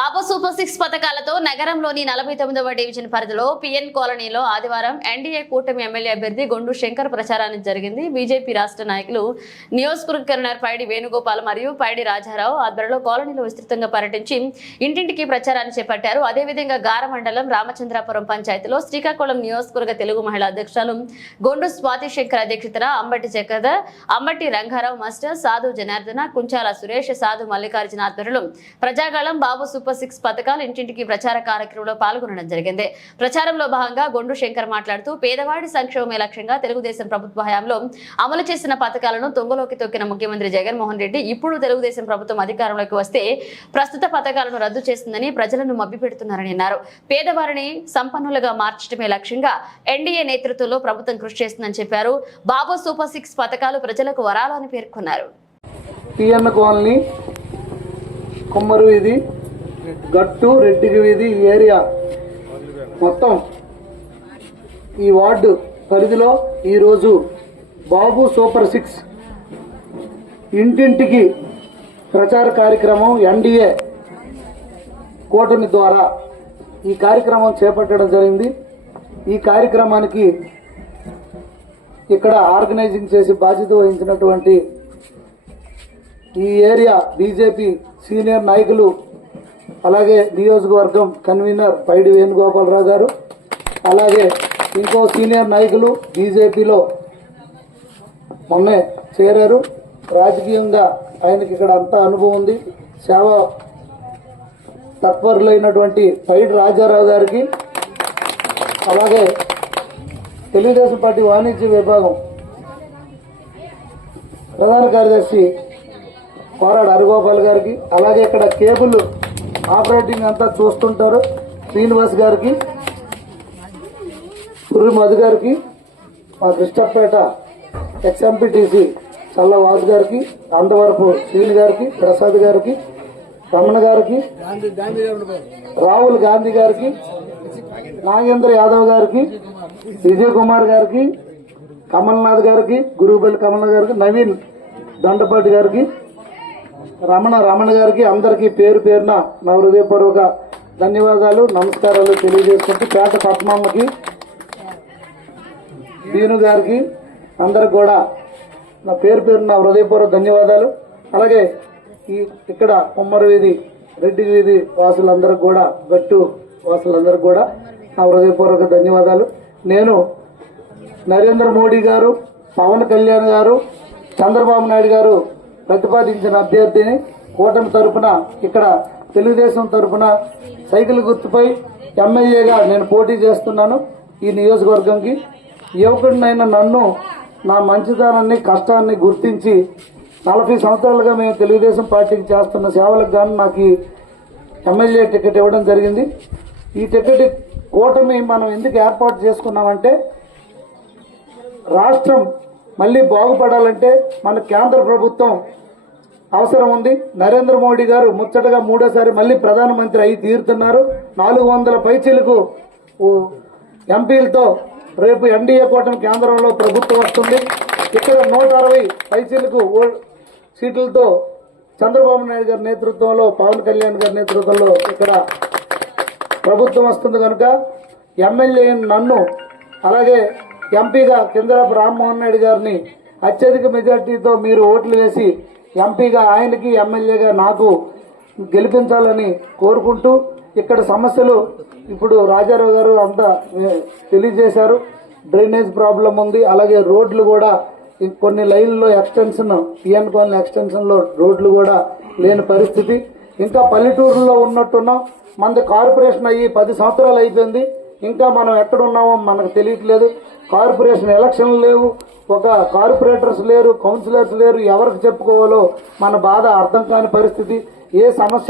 బాబు super six పథకాలతో నగరంలోని నలభై తొమ్మిదవ డివిజన్ పరిధిలో పిఎన్ కాలనీలో ఆదివారం ఎన్డీఏ కూటమి ఎమ్మెల్యే అభ్యర్థి గొండు శంకర్ ప్రచారానికి జరిగింది. బీజేపీ రాష్ట్ర నాయకులు నియోజకవర్గ కన్వీనర్ పైడి వేణుగోపాల్ మరియు పైడి రాజారావు ఆధ్వర్యంలో కాలనీలో విస్తృతంగా పర్యటించి ఇంటింటికి ప్రచారాన్ని చేపట్టారు. అదేవిధంగా గార మండలం రామచంద్రాపురం పంచాయతీలో శ్రీకాకుళం నియోజకవర్గ తెలుగు మహిళా అధ్యక్షులు గొండు స్వాతి శంకర్ అధ్యక్షతన అంబటి చక్రధర్ అంబటి రంగారావు మాస్టర్ సాధు జనార్దన కుంచాల సురేష్ సాధు మల్లికార్జున ఆధ్వర్యంలో ప్రజాగళం బాబు సూపర్ సిక్స్ పథకాలు ఇంటింటికి ప్రచార కార్యక్రమంలో పాల్గొనడం జరిగింది. ప్రచారంలో భాగంగా గొండు శంకర్ మాట్లాడుతూ పేదవాడి సంక్షేమమే లక్ష్యంగా తెలుగుదేశం ప్రభుత్వ హయాంలో అమలు చేసిన పథకాలను తొంగలోకి తొక్కిన ముఖ్యమంత్రి జగన్మోహన్ రెడ్డి ఇప్పుడు తెలుగుదేశం ప్రభుత్వం అధికారంలోకి వస్తే ప్రస్తుత పథకాలను రద్దు చేస్తుందని ప్రజలను మభ్యపెడుతున్నారని అన్నారు. పేదవారిని సంపన్నులుగా మార్చడమే లక్ష్యంగా ఎన్డీఏ నేతృత్వంలో ప్రభుత్వం కృషి చేస్తుందని చెప్పారు. బాబు సూపర్ సిక్స్ పథకాలు ప్రజలకు వరాలని పేర్కొన్నారు. పిఎన్ కాలనీ గట్టు రెడ్డికి వీధి ఈ ఏరియా. మొత్తం ఈ వార్డు పరిధిలో ఈరోజు బాబు సూపర్ సిక్స్ ఇంటింటికి ప్రచార కార్యక్రమం ఎన్డీఏ కూటమి ద్వారా ఈ కార్యక్రమం చేపట్టడం జరిగింది. ఈ కార్యక్రమానికి ఇక్కడ ఆర్గనైజింగ్ చేసి బాధ్యత వహించినటువంటి ఈ ఏరియా బీజేపీ సీనియర్ నాయకులు అలాగే నియోజకవర్గం కన్వీనర్ పైడి వేణుగోపాలరావు గారు అలాగే ఇంకో సీనియర్ నాయకులు బీజేపీలో మొన్నే చేరారు. రాజకీయంగా ఆయనకి ఇక్కడ అంతా అనుభవం ఉంది. సేవ తత్పరులైనటువంటి పైడి రాజారావు గారికి అలాగే తెలుగుదేశం పార్టీ వాణిజ్య విభాగం ప్రధాన కార్యదర్శి కోరాడు హరిగోపాల్ గారికి అలాగే ఇక్కడ కేబుల్ ఆపరేటింగ్ అంతా చూస్తుంటారు. శ్రీనివాస్ గారికి పుర్రి మధు గారికి మా కృష్ణపేట ఎక్స్ఎంపీటీసీ చల్లవాసు గారికి అందవరపు శ్రీని గారికి ప్రసాద్ గారికి రమణ గారికి రాహుల్ గాంధీ గారికి నాగేంద్ర యాదవ్ గారికి విజయ్ కుమార్ గారికి కమల్నాథ్ గారికి గురుబెల్లి కమల్నాథ్ గారికి నవీన్ దండపాటి గారికి రమణ రమణ గారికి అందరికీ పేరు పేరున నా హృదయపూర్వక ధన్యవాదాలు నమస్కారాలు తెలియజేసుకుంటూ పేట పద్మమ్మకి దీను గారికి అందరికి కూడా నా పేరు పేరు నా హృదయపూర్వక ధన్యవాదాలు. అలాగే ఈ ఇక్కడ కుమ్మరు వీధి రెడ్డి వీధి వాసులందరికీ కూడా గట్టు వాసులందరికీ కూడా నా హృదయపూర్వక ధన్యవాదాలు. నేను నరేంద్ర మోడీ గారు పవన్ కళ్యాణ్ గారు చంద్రబాబు నాయుడు గారు ప్రతిపాదించిన అభ్యర్థిని కూటమి తరపున ఇక్కడ తెలుగుదేశం తరపున సైకిల్ గుర్తుపై ఎమ్మెల్యేగా నేను పోటీ చేస్తున్నాను ఈ నియోజకవర్గంకి. యువకుడినైన నన్ను నా మంచితనాన్ని కష్టాన్ని గుర్తించి నలభై సంవత్సరాలుగా మేము తెలుగుదేశం పార్టీకి చేస్తున్న సేవలకు గాను నాకు ఈ ఎమ్మెల్యే టికెట్ ఇవ్వడం జరిగింది. ఈ టికెట్ కూటమి మనం ఎందుకు ఏర్పాటు చేసుకున్నామంటే రాష్ట్రం మళ్ళీ బాగుపడాలంటే మన కేంద్ర ప్రభుత్వం అవసరం ఉంది. నరేంద్ర మోడీ గారు ముచ్చటగా మూడోసారి మళ్ళీ ప్రధానమంత్రి అయి తీరుతున్నారు. నాలుగు వందల పైచీలకు ఎంపీలతో రేపు ఎన్డీఏ కూటమి కేంద్రంలో ప్రభుత్వం వస్తుంది. ఇక్కడ నూట అరవై పైచీలకు ఓ- సీట్లతో చంద్రబాబు నాయుడు గారి నేతృత్వంలో పవన్ కళ్యాణ్ గారి నేతృత్వంలో ఇక్కడ ప్రభుత్వం వస్తుంది కనుక ఎమ్మెల్యే నన్ను అలాగే ఎంపీగా కిందరాపు రామ్మోహన్ నాయుడు గారిని అత్యధిక మెజార్టీతో మీరు ఓట్లు వేసి ఎంపీగా ఆయనకి ఎమ్మెల్యేగా నాకు గెలిపించాలని కోరుకుంటూ ఇక్కడ సమస్యలు ఇప్పుడు రాజారావు గారు అంతా తెలియజేశారు. డ్రైనేజ్ ప్రాబ్లం ఉంది. అలాగే రోడ్లు కూడా కొన్ని లైన్లో ఎక్స్టెన్షన్ పిఎన్ కాలనీ ఎక్స్టెన్షన్లో రోడ్లు కూడా లేని పరిస్థితి. ఇంకా పల్లెటూరులో ఉన్నట్టున్నాం. మనది కార్పొరేషన్ అయ్యి పది సంవత్సరాలు అయిపోయింది. ఇంకా మనం ఎక్కడ ఉన్నామో మనకు తెలియట్లేదు. కార్పొరేషన్ ఎలక్షన్లు లేవు. ఒక కార్పొరేటర్స్ లేరు కౌన్సిలర్స్ లేరు. ఎవరికి చెప్పుకోవాలో మన బాధ అర్థం కాని పరిస్థితి. ఏ సమస్య